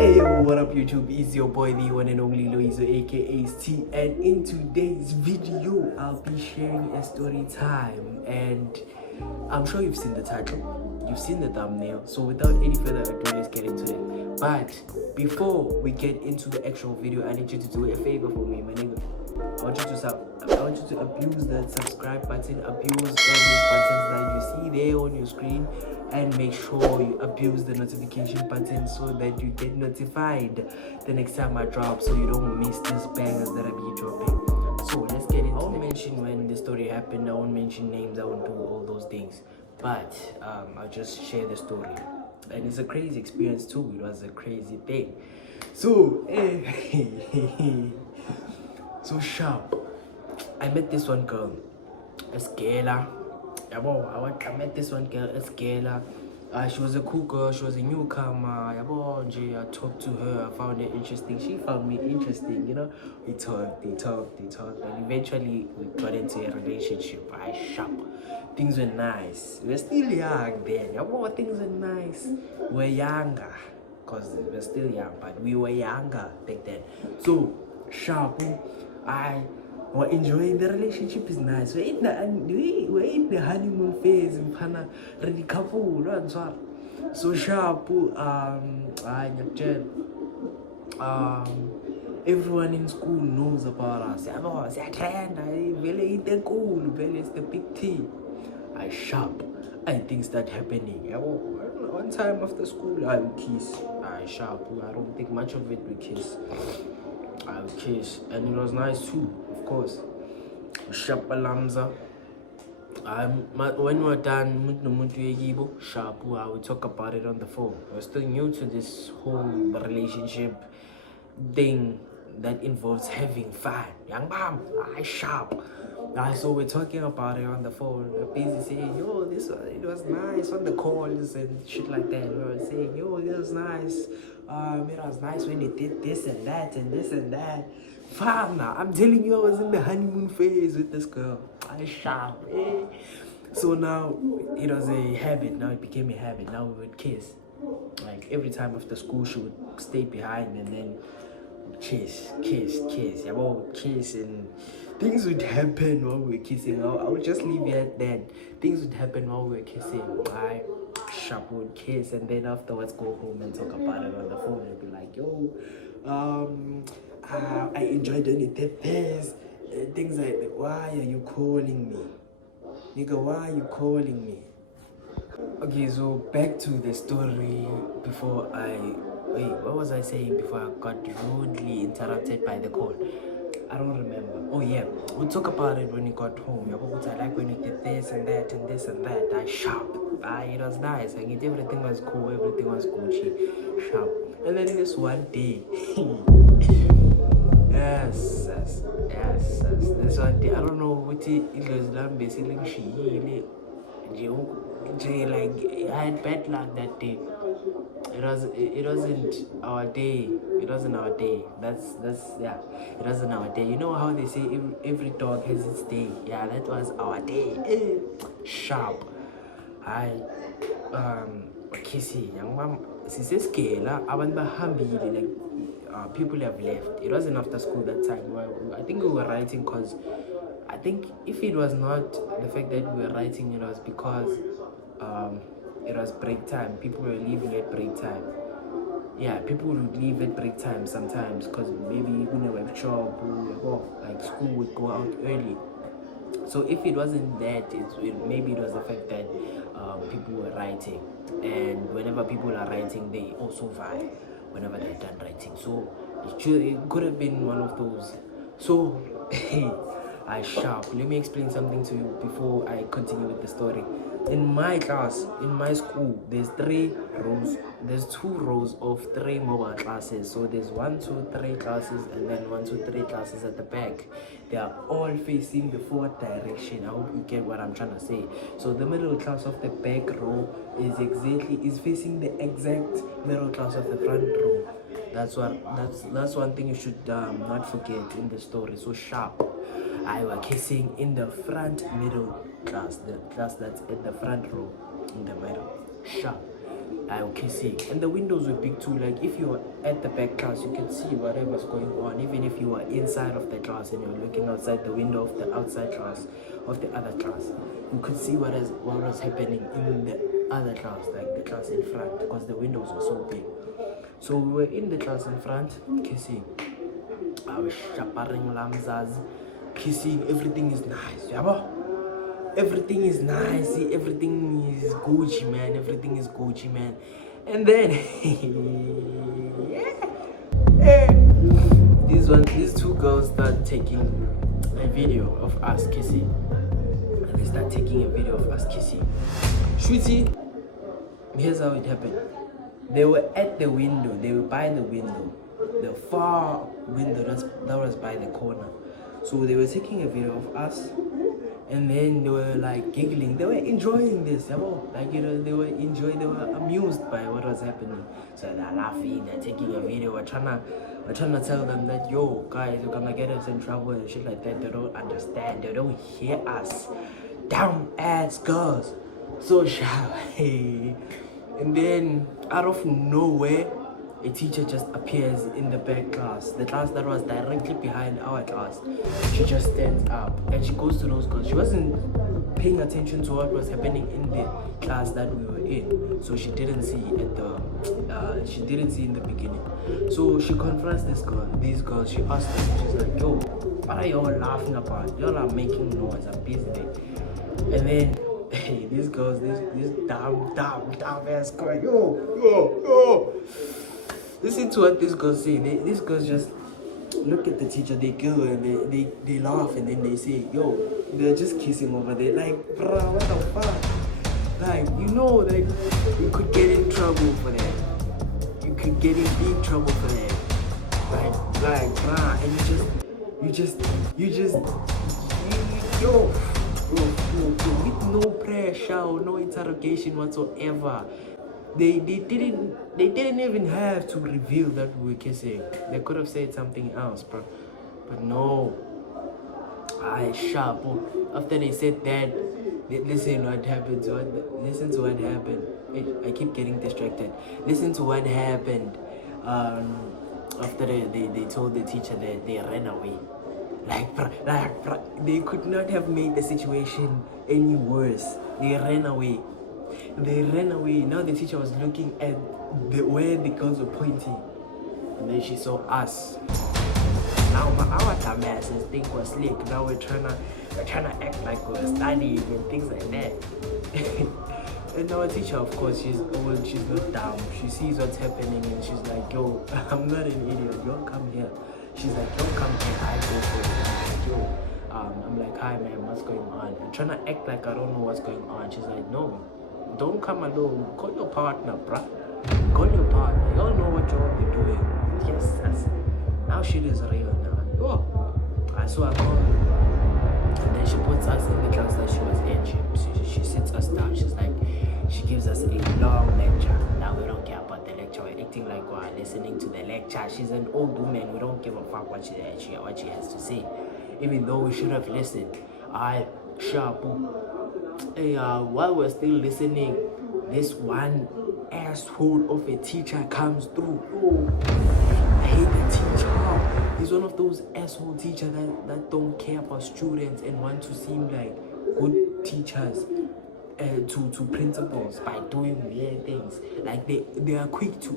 Hey yo, what up YouTube? It's your boy, the one and only Loizo aka T, and in today's video I'll be sharing a story time, and I'm sure you've seen the title, you've seen the thumbnail, so without any further ado, let's get into it. But before we get into the actual video, I need you to do a favor for me, my nigga. I want you to abuse that subscribe button, abuse all those buttons that you see there on your screen, and make sure you abuse the notification button so that you get notified the next time I drop, so you don't miss these bangers that I be dropping. So let's get into it. I won't mention when the story happened, I won't mention names, I won't do all those things, but I'll just share the story. And it's a crazy experience too. It was a crazy thing. So so sharp. I met this one girl, Escala. I met this one girl, Escala. She was a cool girl, she was a newcomer. I talked to her, I found her interesting. She found me interesting, you know. We talked, and eventually we got into a relationship. Sharp. Things were nice. We were still young then. Things were nice. We were younger. Because we were still young, but we were younger back then. So sharp. We're enjoying the relationship is nice. We're in the honeymoon phase. We're the couple. So sharp. Everyone in school knows about us. It's the big T. Sharp. Things start happening. One time after school, I would kiss. Sharp. I don't think much of it we kiss. I would kiss, and it was nice too, of course. Sharp Alamza. When we were done, sharp, I would talk about it on the phone. We're still new to this whole relationship thing that involves having fun. Young mom, sharp. So we're talking about it on the phone. We're busy saying, yo, it was nice on the calls and shit like that. We were saying, yo, it was nice. It was nice when you did this and that and this and that. Fam, I'm telling you, I was in the honeymoon phase with this girl. Sharp, eh? So now it was a habit. Now it became a habit. Now we would kiss. Like every time after school, she would stay behind and then kiss. Kiss, and things would happen while we were kissing. I would just leave it at that. Things would happen while we were kissing. Sharp would kiss, and then afterwards go home and talk about it on the phone and be like, yo, I enjoyed when you did this. Things like that. Why are you calling me? Nigga, why are you calling me? Okay, so back to the story before what was I saying before I got rudely interrupted by the call? I don't remember. Oh yeah, we'll talk about it when you got home. I like when you did this and that and this and that. Sharp. It was nice. Everything was cool. Everything was Gucci. Sharp. And then this one day, yes. This one day, I don't know what it was done. Basically, like I had bad luck that day. It wasn't our day. It wasn't our day. That's yeah. It wasn't our day. You know how they say every dog has its day. Yeah, that was our day. Sharp. Kissy, young mom. Since Kayla, abantu bahambile, like people have left. It wasn't after school that time. I think we were writing because I think if it was not the fact that we were writing, it was because it was break time. People were leaving at break time. Yeah, people would leave at break time sometimes because maybe even a web shop or like school would go out early. So if it wasn't that, maybe it was the fact that people were writing, and whenever people are writing, they also vibe whenever they're done writing. So it could have been one of those. So sharp. Let me explain something to you before I continue with the story. In my class, in my school, there's 3 rows. There's 2 rows of 3 mobile classes. So there's 1, 2, 3 classes, and then 1, 2, 3 classes at the back. They are all facing the forward direction. I hope you get what I'm trying to say. So the middle class of the back row is facing the exact middle class of the front row. That's one thing you should not forget in the story. So sharp. I was kissing in the front middle class, the class that's at the front row in the middle. Sharp. Okay, see, and the windows were big too. Like if you were at the back class, you could see whatever's going on. Even if you were inside of the class and you're looking outside the window of the outside class, of the other class, you could see what was happening in the other class, like the class in front, because the windows were so big. So we were in the class in front, kissing. I was shaparing lamzas, kissing. Everything is nice, yeah. Everything is nice, everything is Gucci, man. Everything is Gucci, man. And then these two girls start taking a video of us kissing. And they start taking a video of us kissing. Shooty, here's how it happened. They were at the window, they were by the window, the far window that was by the corner. So they were taking a video of us. And then they were like giggling. They were enjoying this, like, you know, they were amused by what was happening. So they're laughing, they're taking a video. We're trying to tell them that, yo, guys, you're gonna get us in trouble and shit like that. They don't understand. They don't hear us. Dumb ass girls. So shy. And then out of nowhere, a teacher just appears in the back class, the class that was directly behind our class. She just stands up and she goes to those girls. She wasn't paying attention to what was happening in the class that we were in, so she didn't see in the beginning. So she confronts these girls. She asks them, she's like, yo, what are y'all laughing about? Y'all are making noise. I'm busy. And then these girls, this dumb ass girl, yo. Listen to what these girls say. These girls just look at the teacher, they go and they laugh, and then they say, yo, they're just kissing over there. Like, bruh, what the fuck? Like, you know, like, you could get in trouble for that. You could get in big trouble for that. Like, bruh, and you just, yo, with no pressure or no interrogation whatsoever. They didn't even have to reveal that we were kissing. They could have said something else, bro. But no. I sharp. After they said that, listen what happened. Listen to what happened. I keep getting distracted. Listen to what happened. After they told the teacher that they ran away. Like, they could not have made the situation any worse. They ran away. Now the teacher was looking at where the girls were pointing, and then she saw us. Now our dumbasses think we're slick. Now we're trying to act like we're studying and things like that. And our teacher, of course, she's not dumb. She sees what's happening and she's like, yo, I'm not an idiot. Y'all come here. She's like, y'all come here. I go for it. Yo, I'm like, hi man, what's going on? I'm trying to act like I don't know what's going on. She's like, no. Don't come alone. Call your partner, bruh. Call your partner. Y'all know what y'all be doing. Yes, that's it. Now shit is real now. Oh, so I called her. And then she puts us in the class that she was in. She sits us down. She gives us a long lecture. Now we don't care about the lecture. We're acting like we're listening to the lecture. She's an old woman. We don't give a fuck what she has to say. Even though we should have listened. While we're still listening, this one asshole of a teacher comes through. Oh, I hate the teacher. He's one of those asshole teachers that don't care about students and want to seem like good teachers to principals by doing weird things. Like they are quick to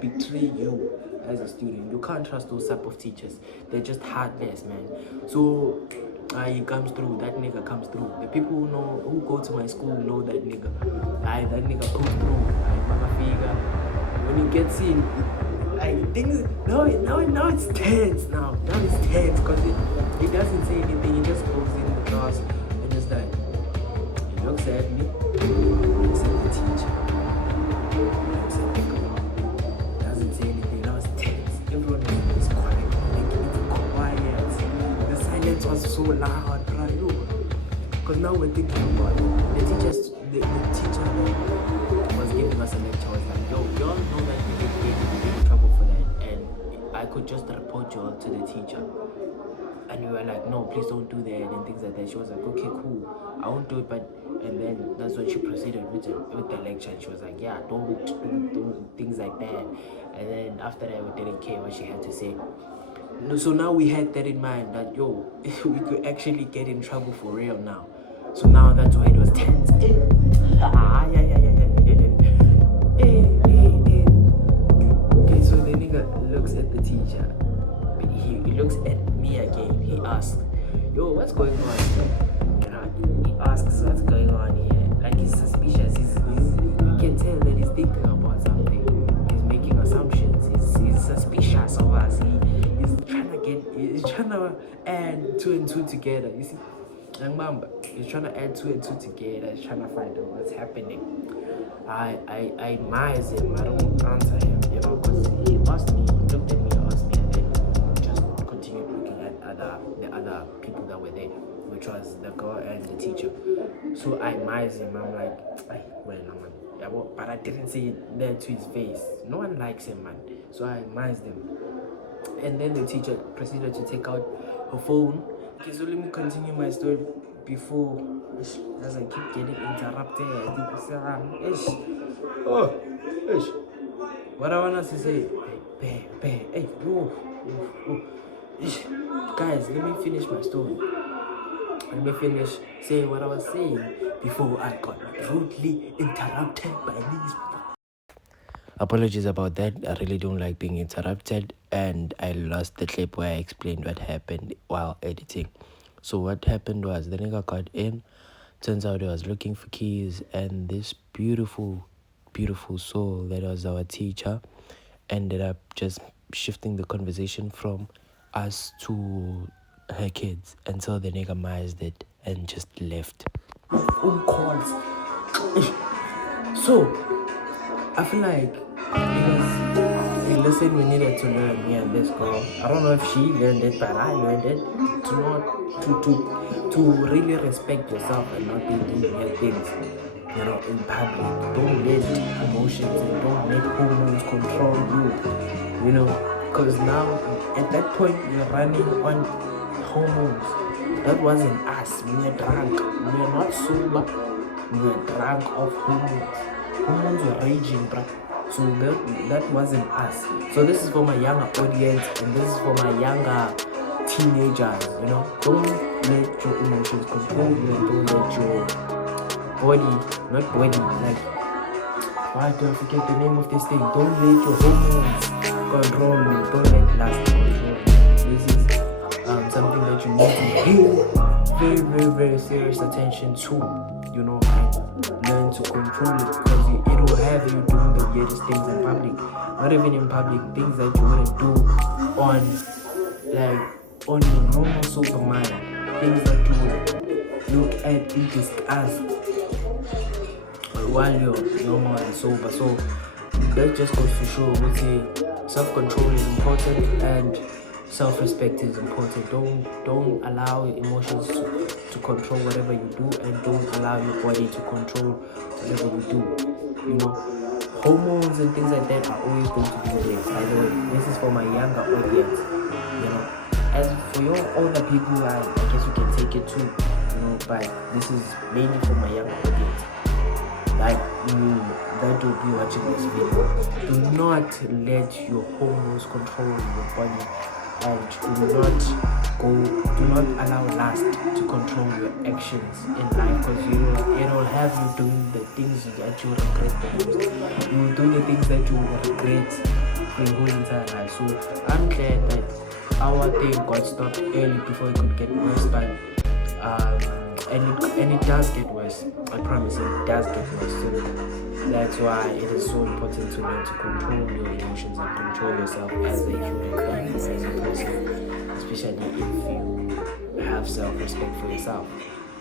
betray you as a student. You can't trust those type of teachers. They're just heartless, man. So he comes through. That nigga comes through. The people who go to my school know that nigga. That nigga comes through. When he gets in, things now it's tense. Now it's tense because he doesn't say anything. He just goes in the class and just like he looks at me. He looks at the teacher. He looks at the girl. Doesn't say anything. Now it's tense. Everyone is quiet. Quiet. The silence was so loud, bro. Because now we're thinking about it. The teacher was giving us a lecture. Was like, yo, y'all know that you get in trouble for that, and I could just report you all to the teacher. And we were like, no, please don't do that and things like that. She was like, okay, cool, I won't do it, but And then that's when she proceeded with the lecture. And she was like, yeah, don't things like that. And then after that, we didn't care what she had to say. So now we had that in mind that we could actually get in trouble for real now. So now that's why it was tense. Okay, so the nigga looks at the teacher. He looks at me again. He asks, yo, what's going on here? He asks what's going on here. Like, he's suspicious. You can tell that he's thinking about something. He's making assumptions. He's suspicious of us. He's trying to add 2 and 2 together. You see, remember, he's trying to add 2 and 2 together. He's trying to find out what's happening. I mize him. I don't answer him, because he asked me, he looked at me, asked me, and then just continued looking at the other people that were there, which was the girl and the teacher. So I mize him. I'm like, but I didn't say that to his face. No one likes him, man. So I mized him. And then the teacher proceeded to take out her phone. Okay, so let me continue my story before, as I keep getting interrupted. What I want us to say, guys, let me finish my story. Let me finish saying what I was saying before I got rudely interrupted by these. Apologies about that. I really don't like being interrupted, and I lost the clip where I explained what happened while editing. So what happened was the nigga got in. Turns out he was looking for keys, and this beautiful soul that was our teacher ended up just shifting the conversation from us to her kids until the nigga mized it and just left. Phone calls. So I feel like because a lesson we needed to learn, me and this girl. I don't know if she learned it, but I learned it to really respect yourself and not be doing weird things, in public. Don't let emotions and don't let hormones control you, because now at that point you're running on hormones. That wasn't us. We were drunk. We were not sober. We were drunk off hormones. Hormones were raging, bruh. So that wasn't us. So this is for my younger audience, and this is for my younger teenagers. Don't let your emotions control you, and don't let your why do I forget the name of this thing? Don't let your hormones control you. Don't let lust control you. This is something that you need to pay very, very, very serious attention to, and learn to control it, because it will have you doing the weirdest things in public. Not even in public, things that you wouldn't do on your normal sober mind. Things that you would look at and discuss while you're normal and sober. So that just goes to show, self-control is important and self-respect is important. Don't allow your emotions to control whatever you do, and don't allow your body to control whatever you do. Hormones and things like that are always going to be there. By the way, this is for my younger audience. As for your older people, I guess you can take it too. But this is mainly for my younger audience. That will be watching this video. Do not let your hormones control your body, and do not allow lust to control your actions in life, because it'll have you doing the things that you regret the most. You will do the things that you regret your whole entire life. So I'm glad that our thing got stopped early before it could get worse, but and it does get worse. I promise it does get worse. So that's why it is so important to learn to control your emotions and control yourself as a human being, as a person, especially if you have self-respect for yourself.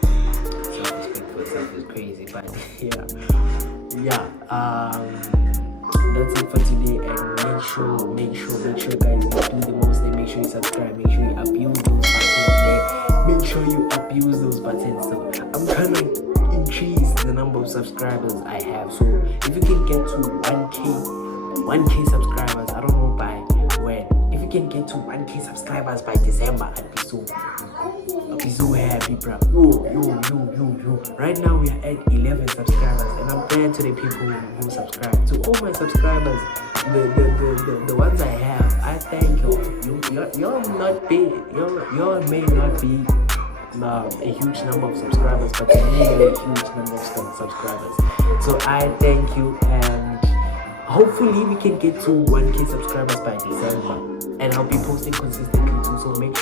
Self-respect for yourself is crazy, but that's it for today. And make sure guys, you do the most. And make sure you subscribe. Make sure you abuse those buttons there. Make sure you abuse those buttons. So I'm trying to increase the number of subscribers I have. So if you can get to 1k subscribers, I don't know by when. If you can get to 1k subscribers by December, I'd be so I'll be so happy, bro. Yo. Right now we are at 11 subscribers, and I'm glad to the people who subscribe. To all my subscribers, the ones I have, I thank you. You're not big. You may not be a huge number of subscribers, but to me you're a huge number of subscribers. So I thank you, and hopefully we can get to 1K subscribers by December, and I'll be posting consistently too. So make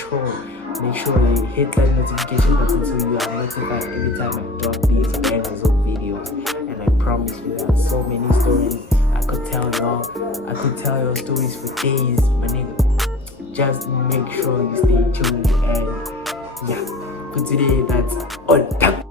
sure you hit that notification button so you are notified every time I drop these bangers of videos. And I promise you, there are so many stories I could tell y'all. I could tell your stories for days, my nigga. Just make sure you stay tuned, and yeah, for today that's all.